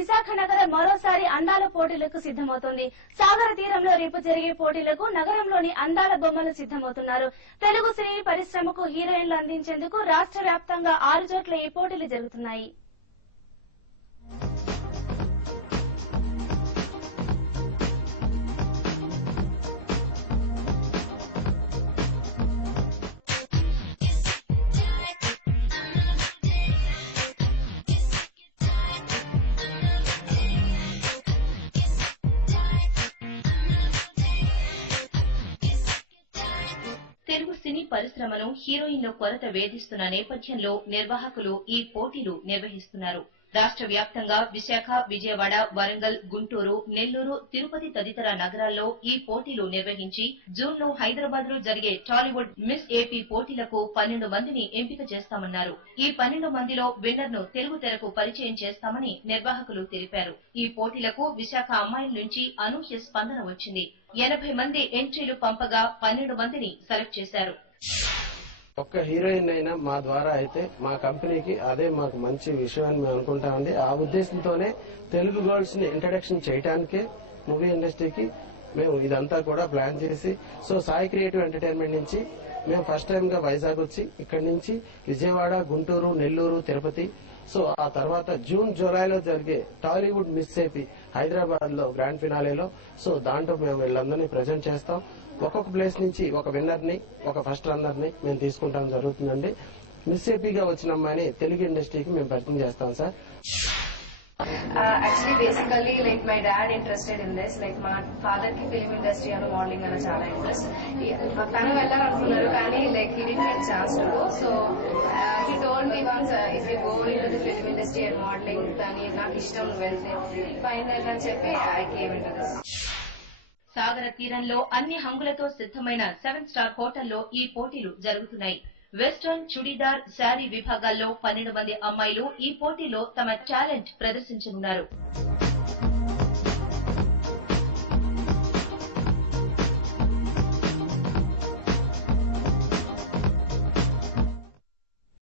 విశాఖ నగరం మరోసారి అందాల పోటీలకు సిద్దమవుతోంది. సాగర తీరంలో రేపు జరిగే పోటీలకు నగరంలోని అందాల బొమ్మలు సిద్దమవుతున్నారు. తెలుగు సినీ పరిశ్రమకు హీరోయిన్లు అందించేందుకు రాష్ట్ర వ్యాప్తంగా 6 చోట్ల ఈ పోటీలు జరుగుతున్నాయి. తెలుగు సినీ పరిశ్రమను హీరోయిన్ల కొరత వేధిస్తున్న నేపథ్యంలో నిర్వాహకులు ఈ పోటీలు నిర్వహిస్తున్నారు. రాష్ట్ర వ్యాప్తంగా విశాఖ, విజయవాడ, వరంగల్, గుంటూరు, నెల్లూరు, తిరుపతి తదితర నగరాల్లో ఈ పోటీలు నిర్వహించి జూన్లో హైదరాబాద్ లో జరిగే టాలీవుడ్ మిస్ ఏపీ పోటీలకు 12 మందిని ఎంపిక చేస్తామన్నారు. ఈ 12 మందిలో విన్నర్ ను తెలుగు తెరకు పరిచయం చేస్తామని నిర్వాహకులు తెలిపారు. ఈ పోటీలకు విశాఖ అమ్మాయిల నుంచి అనూహ్య స్పందన వచ్చింది. 80 మంది ఎంట్రీలు పంపగా 12 మందిని సెలెక్ట్ చేశారు. ఒక్క హీరోయిన్ అయినా మా ద్వారా అయితే మా కంపెనీకి అదే మాకు మంచి విషయం అని మేము అనుకుంటామండి. ఆ ఉద్దేశంతోనే తెలుగు గర్ల్స్ ని ఇంట్రడక్షన్ చేయడానికే మూవీ ఇండస్ట్రీకి మేము ఇదంతా కూడా ప్లాన్ చేసి సాయి క్రియేటివ్ ఎంటర్టైన్మెంట్ నుంచి మేము ఫస్ట్ టైం గా వైజాగ్ వచ్చి ఇక్కడి నుంచి విజయవాడ, గుంటూరు, నెల్లూరు, తిరుపతి ఆ తర్వాత జూన్, జూలైలో జరిగే టాలీవుడ్ మిస్ ఏపీ హైదరాబాద్ లో గ్రాండ్ ఫినాలేలో దాంట్లో మేము వీళ్ళందరినీ ప్రజెంట్ చేస్తాం. ఒక్కొక్క ప్లేస్ నుంచి ఒక విన్నర్ ని, ఒక ఫస్ట్ రన్నర్ ని మేము తీసుకుంటాం జరుగుతుందండి. మిస్ ఏపీగా వచ్చిన అమ్మాయిని తెలుగు ఇండస్ట్రీకి మేము పరిచయం చేస్తాం sir. Actually, basically, like my dad interested in this. Like my father ki film industry and modeling ana chaala interest. Tanu vellalఅనుకున్నారు కానీ like he didn't get chance to go. So he told me once if you go into the film industry and modeling, tani నాకు ఇష్టం వెళ్తే fine అని చెప్పి I came into this. సాగర తీరంలో అన్ని హంగులతో సిద్దమైన 7 స్టార్ హోటల్లో ఈ పోటీలు జరుగుతున్నాయి. వెస్టర్న్, చుడీదార్, శారీ విభాగాల్లో 12 మంది అమ్మాయిలు ఈ పోటీలో తమ టాలెంట్ ప్రదర్శించనున్నారు.